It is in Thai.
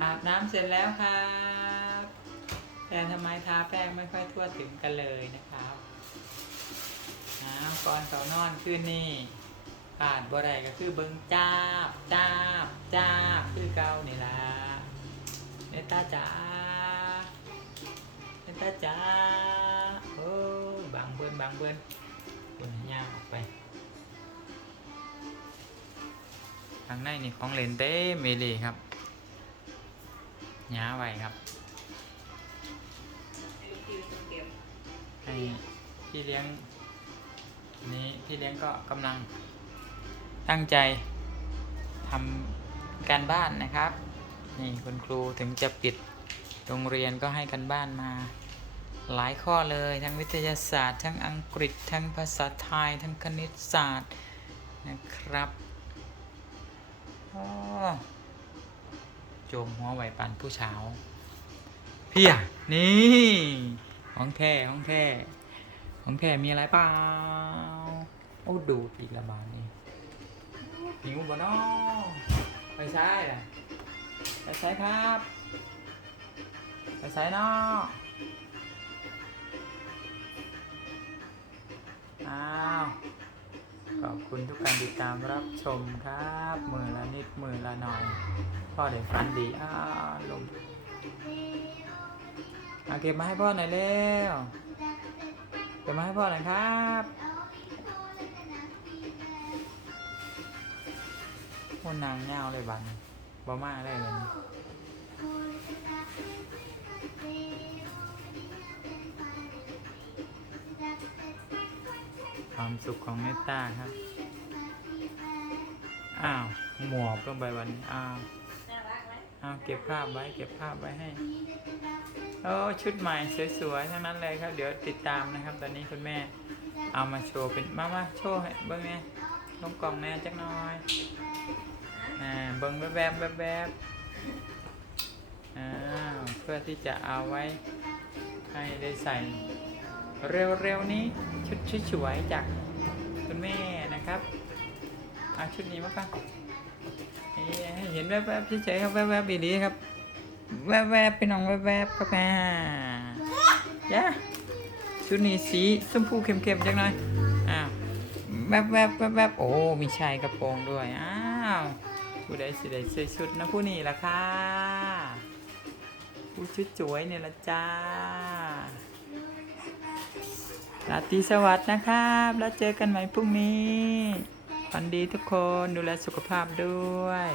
อาบน้ำเสร็จแล้วครับแต่ทำไมทาแป้งไม่ค่อยทั่วถึงกันเลยนะครับน้ำก่อนเขานอนคืนนี่ขาดบ่ได้ก็คือเบิ้งจ้าบจ้าบจ้าบคือเก่านี่ล่ะเนตาจ๋าเนตาจ๋าโอ้ยบางเบิ้นบางเบิ้นคนให้ย่างออกไปทางในนี่ของเล่นเต้เมเลยครับ ย้าไว้ครับ ให้พี่เลี้ยงนี้พี่เลี้ยงก็กำลังตั้งใจทำการบ้านนะครับ นี่คุณครูถึงจะปิดโรงเรียนก็ให้กันบ้านมา หลายข้อเลยทั้งวิทยาศาสตร์ ทั้งอังกฤษ ทั้งภาษาไทย ทั้งคณิตศาสตร์นะครับอ้อ โจมหัวไหวปันผู้เช้าเพียนี่ของแท้ของแท้ของแท้มีอะไรเปล่าโอ้ดูดอีกละบาทนี่หิวบ่น้อไปใช้ล่ะไปใช้ครับ ไปใช้น้ออ้าว ขอบคุณทุกการติดตามรับชมครับมือละนิดมือละหน่อย พ่อเด็กฟันดีอ้าลมเอาเก็บมาให้พ่อหน่อยเร็วเก็บมาให้พ่อหน่อยครับโอ้นางเงาเลยบังบ่มาได้เลย ความสุขของเนตตาครับ อ้าวหมอบลงไปวันนี้อ้าวอ้าวเก็บภาพไว้ เก็บภาพไว้ให้โอ้ชุดใหม่สวยๆทั้งนั้นเลยครับ เดี๋ยวติดตามนะครับ ตอนนี้คุณแม่ เอามาโชว์เป็นมามาโชว์ให้เบิ้งไงลงกล่องแน่จักหน่อยอ่าเบิ้งแวบๆแวบๆอ้าวเพื่อที่จะเอาไว้ให้ได้ใส่ เร็วๆนี้ชุดสวยๆจากคุณแม่นะครับเอาชุดนี้มาก่อนนี่ให้เห็นแวบๆเฉยๆครับแวบๆดีๆครับ แวบๆพี่น้องแวบๆครับแม่ยะชุดนี้สีชมพูเข้มๆจังหน่อยอ้าวแวบๆแวบๆโอ้มีชายกระโปรงด้วยอ้าวผู้ใดสิได้ใส่ชุดนะผู้นี้ล่ะค่ะผู้ชุดจวยเนี่ยละจ้า ราตรีสวัสดิ์นะครับ แล้วเจอกันใหม่พรุ่งนี้ฝันดีทุกคนดูแลสุขภาพด้วย